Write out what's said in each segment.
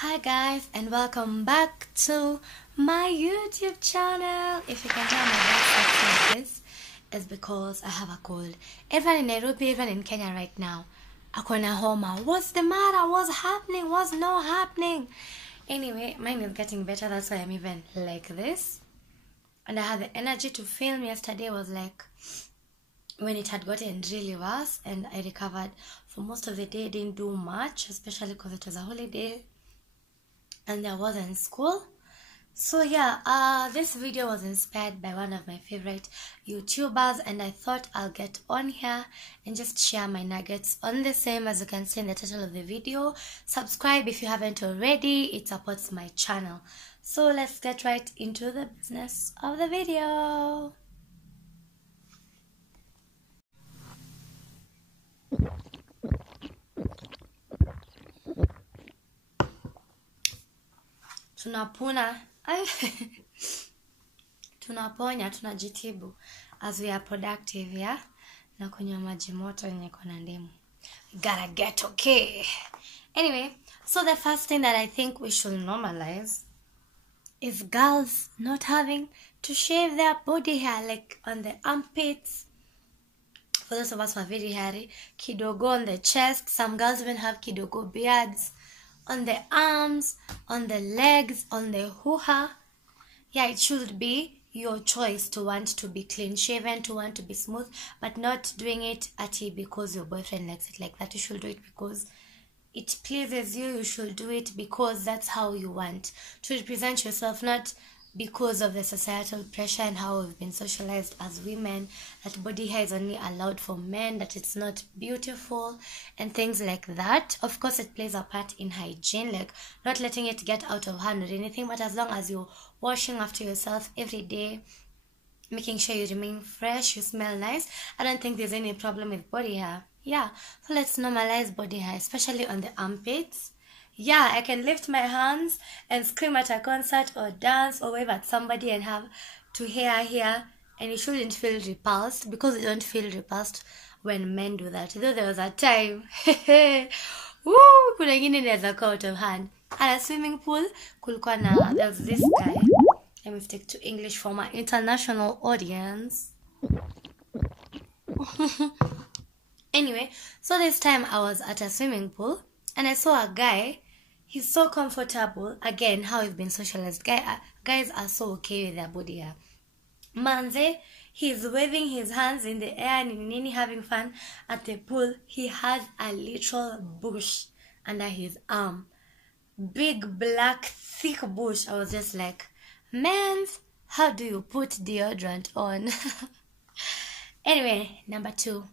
Hi guys, and welcome back to my YouTube channel. If you can hear my voice like this, it's because I have a cold. Everyone in Nairobi, everyone in Kenya right now, akona homa. What's the matter? What's happening? What's not happening? Anyway, mine is getting better. That's why I'm even like this. And I had the energy to film. Yesterday was like when it had gotten really worse, and I recovered for most of the day. Didn't do much, especially because it was a holiday and I was in school. So yeah, this video was inspired by one of my favorite YouTubers, and I thought I'll get on here and just share my nuggets on the same. As you can see in the title of the video, subscribe if you haven't already. It supports my channel. So let's get right into the business of the video. Tunapona tunaponya, tunajitibu as we are productive, yeah, na kunywa maji moto yenye kona ndimu. Gotta get okay. Anyway, so the first thing that I think we should normalize is girls not having to shave their body hair, like on the armpits. For those of us who are very hairy, kidogo on the chest. Some girls even have kidogo beards on the arms, on the legs, on the hoo-ha. Yeah, it should be your choice to want to be clean shaven, to want to be smooth, but not doing it because your boyfriend likes it like that. You should do it because it pleases you. You should do it because that's how you want to represent yourself, not because of the societal pressure and how we've been socialized as women, that body hair is only allowed for men, that it's not beautiful and things like that. Of course, it plays a part in hygiene, like not letting it get out of hand or anything, but as long as you're washing after yourself every day, making sure you remain fresh, you smell nice, I don't think there's any problem with body hair. Yeah, so let's normalize body hair, especially on the armpits. Yeah, I can lift my hands and scream at a concert or dance or wave at somebody and have to hair here, and you shouldn't feel repulsed, because you don't feel repulsed when men do that. Though there was a time woo, kuna ingine inaweza kuwa out of hand. At a swimming pool, there was this guy. Let me stick to English for my international audience. Anyway, so this time I was at a swimming pool and I saw a guy. He's so comfortable. Again, how we've been socialized. Guys are so okay with their body hair. Manze, he's waving his hands in the air and nini, having fun at the pool. He has a literal bush under his arm. Big, black, thick bush. I was just like, man, how do you put deodorant on? Anyway, number 2.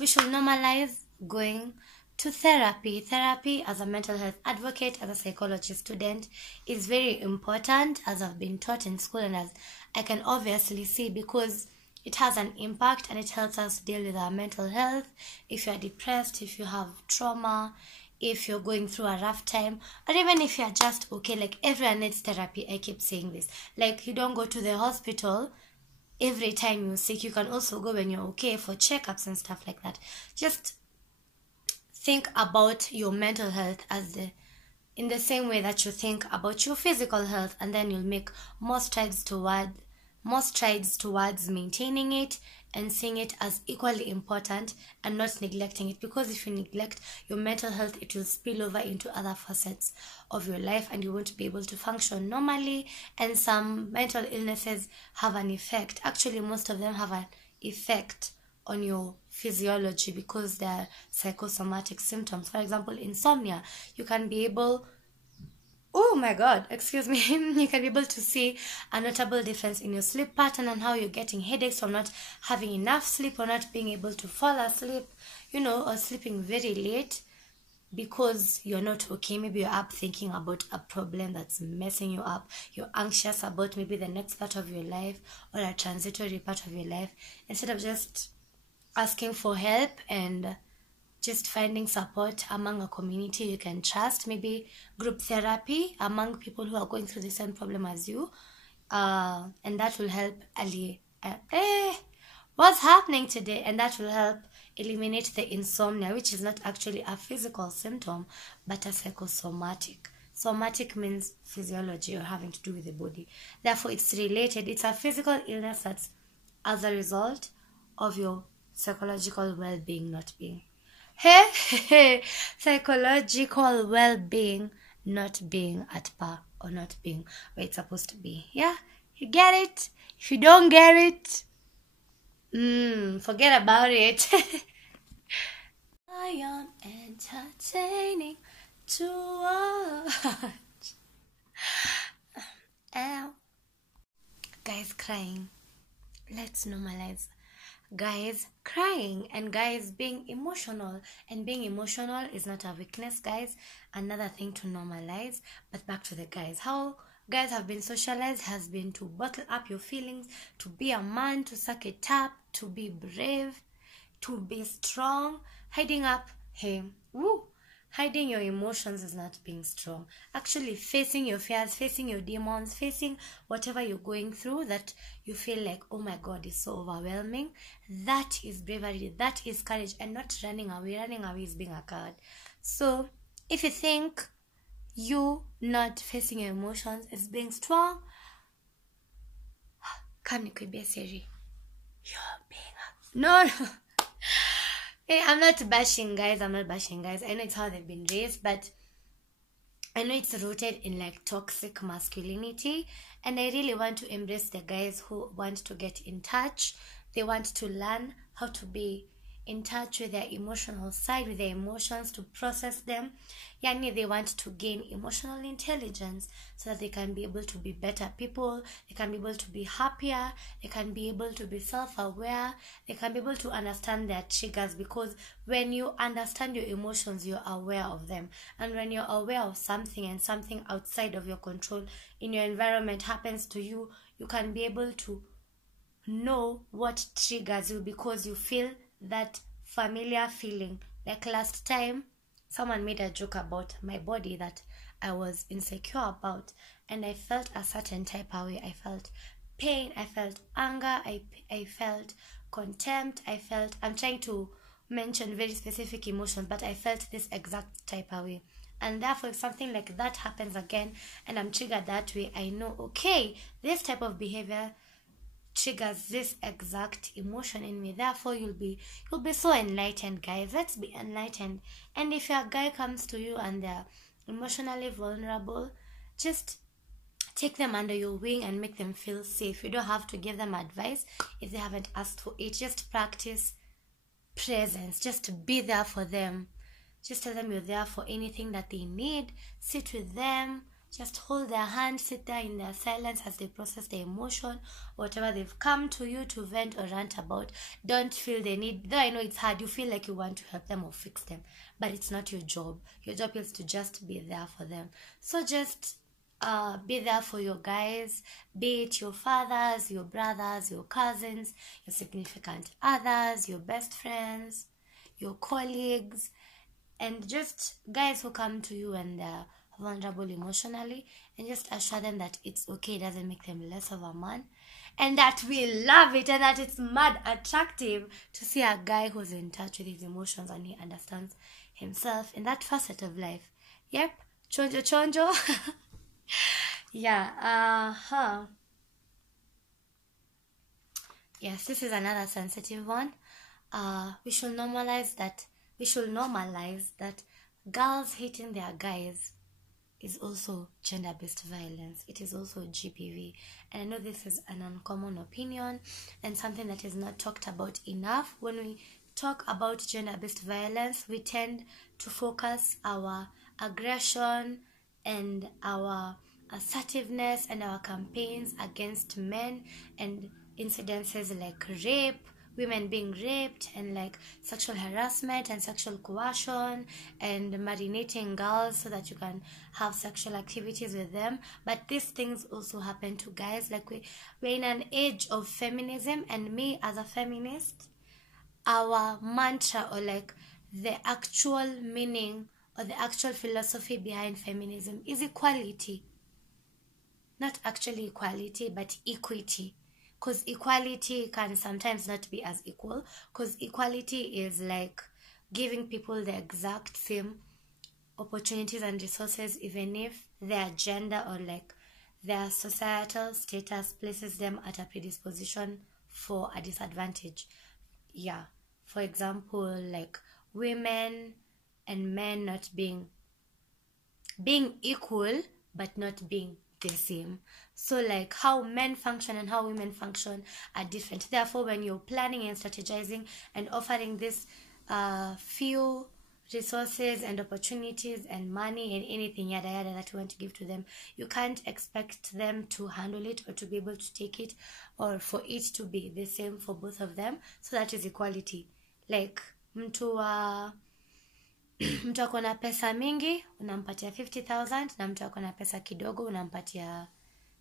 We should normalize going to therapy. Therapy as a mental health advocate, as a psychology student, is very important, as I've been taught in school and as I can obviously see, because it has an impact and it helps us deal with our mental health. If you're depressed, if you have trauma, if you're going through a rough time, or even if you're just okay, like everyone needs therapy. I keep saying this. Like, you don't go to the hospital every time you're sick. You can also go when you're okay for checkups and stuff like that. Just think about your mental health in the same way that you think about your physical health, and then you'll make more strides towards maintaining it and seeing it as equally important and not neglecting it. Because if you neglect your mental health, it will spill over into other facets of your life and you won't be able to function normally. And some mental illnesses have an effect. Actually, most of them have an effect on your physiology because they're psychosomatic symptoms. For example, insomnia, you can be able, oh my god, excuse me, you can be able to see a notable difference in your sleep pattern and how you're getting headaches from not having enough sleep or not being able to fall asleep, or sleeping very late because you're not okay. Maybe you're up thinking about a problem that's messing you up. You're anxious about maybe the next part of your life or a transitory part of your life. Instead of just asking for help and just finding support among a community you can trust, maybe group therapy among people who are going through the same problem as you, and that will help what's happening today, and that will help eliminate the insomnia, which is not actually a physical symptom but a psychosomatic. Somatic means physiology or having to do with the body. Therefore, it's related. It's a physical illness that's as a result of your psychological well-being not being. Hey, psychological well-being not being at par or not being where it's supposed to be. Yeah, you get it? If you don't get it, forget about it. I am entertaining to watch. Ow. Guys crying. Let's normalize guys crying and guys being emotional. And being emotional is not a weakness, guys. Another thing to normalize. But back to the guys. How guys have been socialized has been to bottle up your feelings, to be a man, to suck it up, to be brave, to be strong. Hiding up, hiding your emotions is not being strong. Actually facing your fears, facing your demons, facing whatever you're going through that you feel like, oh my God, it's so overwhelming. That is bravery, that is courage, and not running away. Running away is being a coward. So if you think you not facing your emotions is being strong, come you could be a Siri. You're being no. I'm not bashing guys. I know it's how they've been raised, but I know it's rooted in like toxic masculinity, and I really want to embrace the guys who want to get in touch. They want to learn how to be in touch with their emotional side, with their emotions, to process them. Yani they want to gain emotional intelligence so that they can be able to be better people, they can be able to be happier, they can be able to be self-aware, they can be able to understand their triggers, because when you understand your emotions, you're aware of them. And when you're aware of something and something outside of your control in your environment happens to you, you can be able to know what triggers you, because you feel that familiar feeling. Like last time, someone made a joke about my body that I was insecure about, and I felt a certain type of way. I felt pain, I felt anger, I felt contempt, I'm trying to mention very specific emotions, but I felt this exact type of way. And therefore, if something like that happens again and I'm triggered that way, I know, okay, this type of behavior triggers this exact emotion in me. Therefore, you'll be so enlightened, guys. Let's be enlightened. And if your guy comes to you and they're emotionally vulnerable, just take them under your wing and make them feel safe. You don't have to give them advice if they haven't asked for it. Just practice presence. Just be there for them. Just tell them you're there for anything that they need. Sit with them. Just hold their hand, sit there in their silence as they process their emotion, whatever they've come to you to vent or rant about. Don't feel the need, though I know it's hard, you feel like you want to help them or fix them, but it's not your job. Your job is to just be there for them. So just be there for your guys, be it your fathers, your brothers, your cousins, your significant others, your best friends, your colleagues, and just guys who come to you and they're vulnerable emotionally, and just assure them that it's okay. It doesn't make them less of a man, and that we love it, and that it's mad attractive to see a guy who's in touch with his emotions and he understands himself in that facet of life. Yep, chonjo. Yeah, yes, this is another sensitive one. We should normalize that girls hating their guys is also gender-based violence. It is also GBV. And I know this is an uncommon opinion and something that is not talked about enough. When we talk about gender-based violence, we tend to focus our aggression and our assertiveness and our campaigns against men and incidences like rape, women being raped, and like sexual harassment and sexual coercion, and marinating girls so that you can have sexual activities with them. But these things also happen to guys. Like we're in an age of feminism, and me as a feminist, our mantra, or like the actual meaning or the actual philosophy behind feminism is equality. Not actually equality, but equity. because equality can sometimes not be as equal, because equality is like giving people the exact same opportunities and resources, even if their gender or like their societal status places them at a predisposition for a disadvantage. Yeah, for example, like women and men not being equal but not being the same. So like how men function and how women function are different. Therefore, when you're planning and strategizing and offering this few resources and opportunities and money and anything yada yada that you want to give to them, you can't expect them to handle it or to be able to take it, or for it to be the same for both of them. So that is equality. Like mtu wa mtu ako na pesa mingi unampatia 50,000 na mtu ako na pesa kidogo unampatia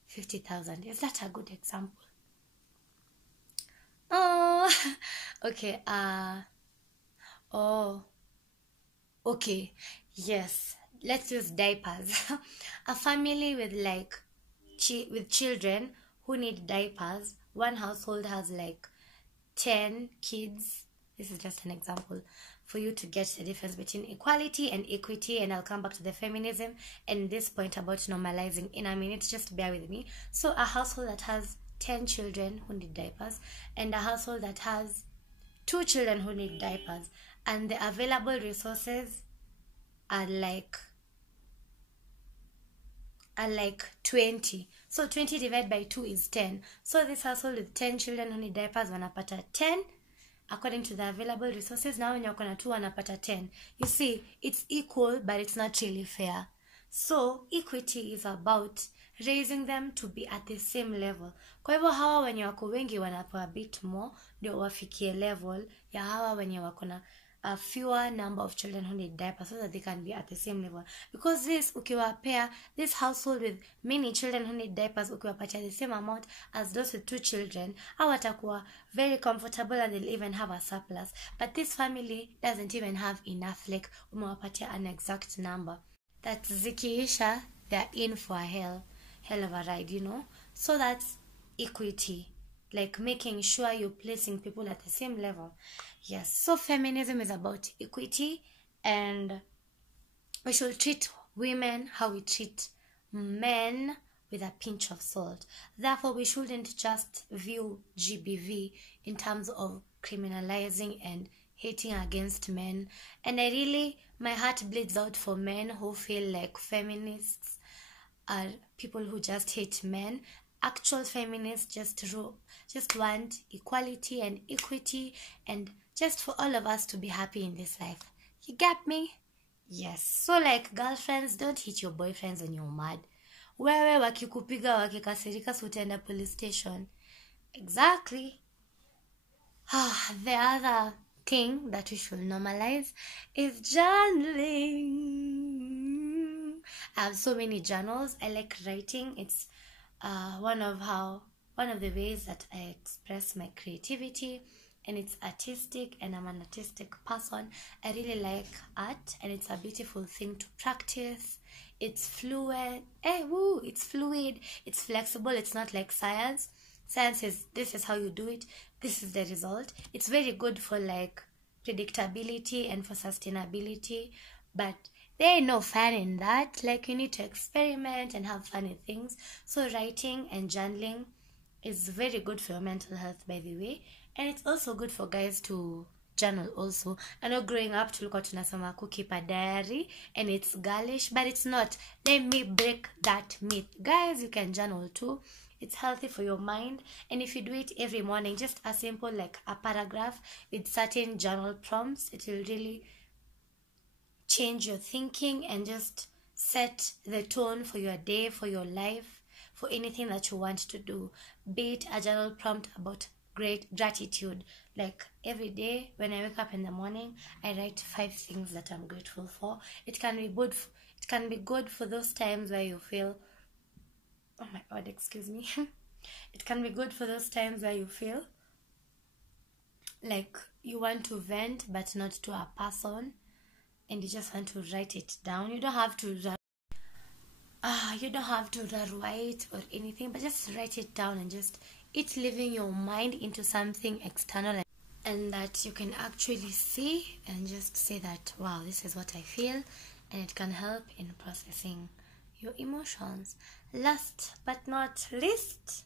50,000. Is that a good example? Oh, okay. Okay. Yes. Let's use diapers. A family with like with children who need diapers. One household has like 10 kids. This is just an example for you to get the difference between equality and equity, and I'll come back to the feminism and this point about normalizing in a minute. Just bear with me. So a household that has 10 children who need diapers and a household that has 2 children who need diapers, and the available resources are like 20. So 20 divided by 2 is 10. So this household with 10 children who need diapers wanapata 10 according to the available resources. Now when you're gonna 2 wanapata 10. You see, it's equal but it's not really fair. So equity is about raising them to be at the same level. Kwa hivyo hawa wenye wako wengi wanapewa a bit more ndio wafikie level ya hawa wenye wako na a fewer number of children who need diapers, so that they can be at the same level. Because this ukiwapea this household with many children who need diapers, ukiwapatia the same amount as those with 2 children, hawatakuwa very comfortable and they'll even have a surplus. But this family doesn't even have enough, like umewapatia an exact number that zikiisha they're in for a hell of a ride, you know. So that's equity, like making sure you're placing people at the same level. Yes, so feminism is about equity, and we should treat women how we treat men, with a pinch of salt. Therefore, we shouldn't just view GBV in terms of criminalizing and hating against men. And my heart bleeds out for men who feel like feminists are people who just hate men. Actual feminists just want equality and equity, and just for all of us to be happy in this life. You get me? Yes. So like, girlfriends, don't hit your boyfriends when you're mad. Wewe wakikupiga wakikasirika so utaenda police station. Exactly. The other thing that we should normalize is journaling. I have so many journals. I like writing. It's one of the ways that I express my creativity, and it's artistic, and I'm an artistic person. I really like art, and it's a beautiful thing to practice. It's fluid. It's fluid. It's flexible. It's not like science. Science is, this is how you do it, this is the result. It's very good for like predictability and for sustainability, but there ain't no fun in that. Like, you need to experiment and have fun with things. So writing and journaling is very good for your mental health, by the way. And it's also good for guys to journal also. I know growing up tulikuwa tunasoma keep a diary and it's girlish, but it's not. Let me break that myth. Guys, you can journal too. It's healthy for your mind, and if you do it every morning, just a simple like a paragraph with certain journal prompts, it will really change your thinking and just set the tone for your day, for your life, for anything that you want to do. Be it a journal prompt about great gratitude, like every day when I wake up in the morning, I write 5 things that I'm grateful for. It can be good for those times where you feel, oh my god, excuse me. It can be good for those times where you feel like you want to vent but not to a person, and you just want to write it down. You don't have to write or anything, but just write it down and just It's leaving your mind into something external and that you can actually see and just say that, wow, this is what I feel, and it can help in processing your emotions. Last but not least,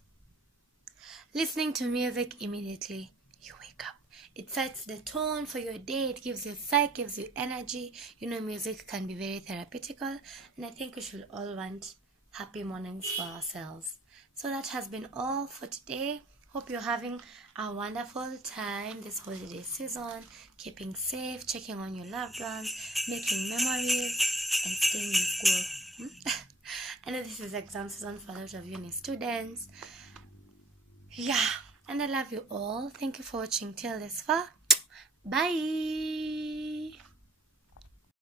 listening to music immediately you wake up. It sets the tone for your day. It gives you psych, gives you energy. Music can be very therapeutical, and I think we should all want happy mornings for ourselves. So that has been all for today. Hope you're having a wonderful time this holiday season, keeping safe, checking on your loved ones, making memories, and staying in school. I know this is exam season for a lot of uni students. Yeah, and I love you all. Thank you for watching till this far. Bye.